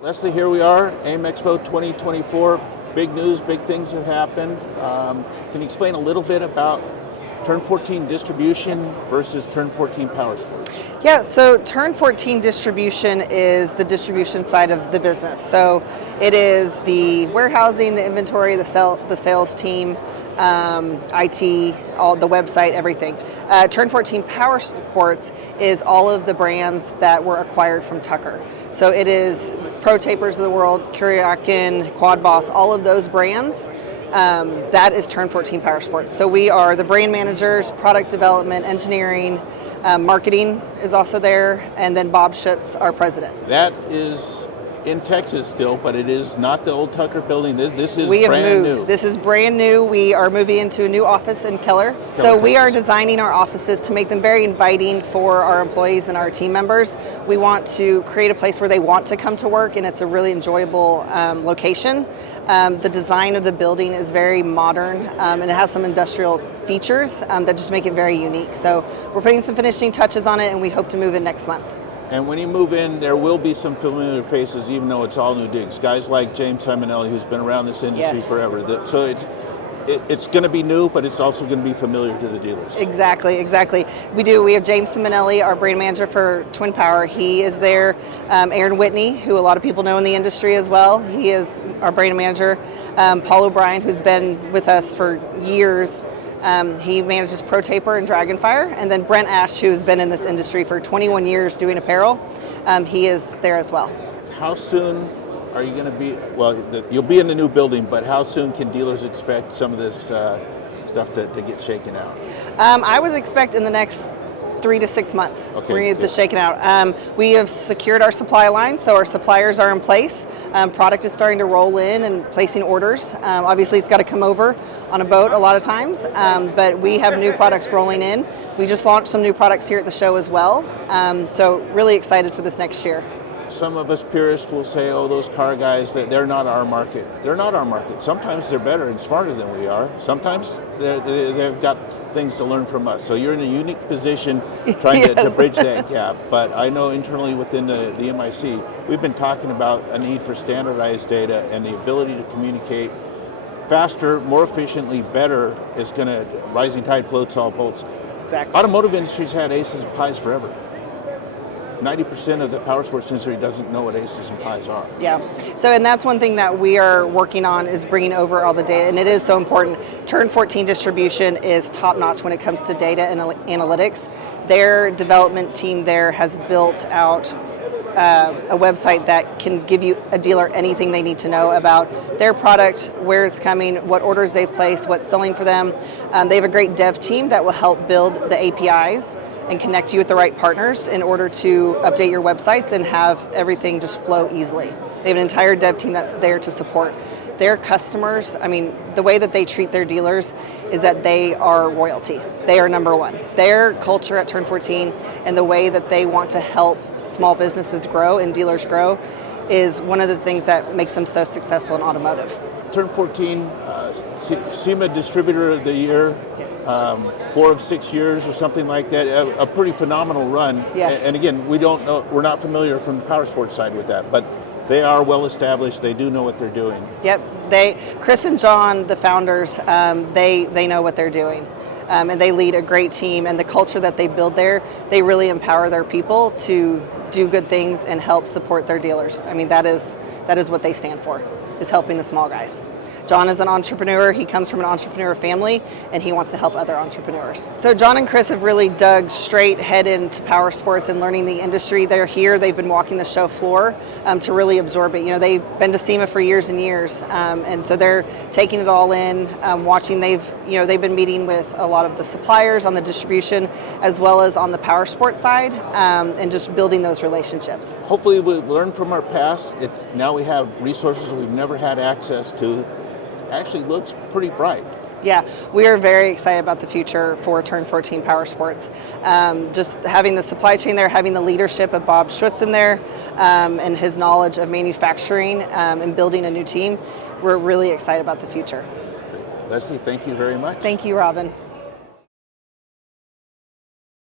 Lesley, here we are, AIMExpo 2024. Big news, big things have happened. Can you explain a little bit about Turn 14 distribution versus Turn 14 Powersports? Yeah, so Turn 14 distribution is the distribution side of the business. So it is the warehousing, the inventory, the sales team, IT, all the website, everything. Turn 14 Powersports is all of the brands that were acquired from Tucker. So it is Pro Tapers of the world, Kuryakin, Quad Boss, all of those brands. That is Turn 14 Powersports. So we are the brand managers, product development, engineering, marketing is also there, and then Bob Schutz, our president. That is in Texas still, but it is not the old Tucker building. This is we have brand moved. new. This is brand new. We are moving into a new office in Keller. So we are designing our offices to make them very inviting for our employees and our team members. We want to create a place where they want to come to work, and it's a really enjoyable location. The design of the building is very modern, and it has some industrial features that just make it very unique. So we're putting some finishing touches on it, and we hope to move in next month. And when you move in, there will be some familiar faces, even though it's all new digs. Guys like James Simonelli, who's been around this industry forever. So it's going to be new, but it's also going to be familiar to the dealers. Exactly. We do. We have James Simonelli, our brand manager for Twin Power. He is there. Aaron Whitney, who a lot of people know in the industry as well. He is our brand manager. Paul O'Brien, who's been with us for years. He manages Pro Taper and Dragonfire. And then Brent Ash, who has been in this industry for 21 years doing apparel. He is there as well. How soon are you going to be, you'll be in the new building, but how soon can dealers expect some of this stuff to get shaken out? I would expect in the next 3 to 6 months. Okay, we're going to get this shaken out. We have secured our supply line, so our suppliers are in place. Product is starting to roll in and placing orders. Obviously, it's got to come over on a boat a lot of times, but we have new products rolling in. We just launched some new products here at the show as well, so really excited for this next year. Some of us purists will say, oh, those car guys, they're not our market. They're not our market. Sometimes they're better and smarter than we are. Sometimes they've got things to learn from us. So you're in a unique position trying to bridge that gap. But I know internally within the MIC, we've been talking about a need for standardized data, and the ability to communicate faster, more efficiently, better is going to, rising tide floats all boats. Exactly. Automotive industry's had aces and pies forever. 90% of the powersports industry doesn't know what aces and pies are. Yeah, so and that's one thing that we are working on is bringing over all the data, and it is so important. Turn 14 distribution is top notch when it comes to data and analytics. Their development team there has built out a website that can give you a dealer anything they need to know about their product, where it's coming, what orders they've placed, what's selling for them. They have a great dev team that will help build the APIs and connect you with the right partners in order to update your websites and have everything just flow easily. They have an entire dev team that's there to support their customers. I mean, the way that they treat their dealers is that they are royalty. They are number one. Their culture at Turn 14 and the way that they want to help small businesses grow and dealers grow is one of the things that makes them so successful in automotive. Turn 14, SEMA Distributor of the Year, 4 of 6 years or something like that. A pretty phenomenal run. Yes. And again, we don't know, we're not familiar from the powersports side with that, but they are well established. They do know what they're doing. Yep. Chris and John, the founders, they know what they're doing. And they lead a great team, and the culture that they build there, they really empower their people to do good things and help support their dealers. I mean, that is what they stand for, is helping the small guys. John is an entrepreneur. He comes from an entrepreneur family, and he wants to help other entrepreneurs. So John and Chris have really dug straight head into power sports and learning the industry. They're here. They've been walking the show floor to really absorb it. You know, they've been to SEMA for years and years, and so they're taking it all in, watching. They've been meeting with a lot of the suppliers on the distribution as well as on the power sports side, and just building those relationships. Hopefully we've learned from our past. Now we have resources we've never had access to. Actually looks pretty bright. Yeah, we are very excited about the future for Turn 14 Powersports. Just having the supply chain there, having the leadership of Bob Schutz in there, and his knowledge of manufacturing and building a new team, we're really excited about the future. Lesley, thank you very much. Thank you, Robin.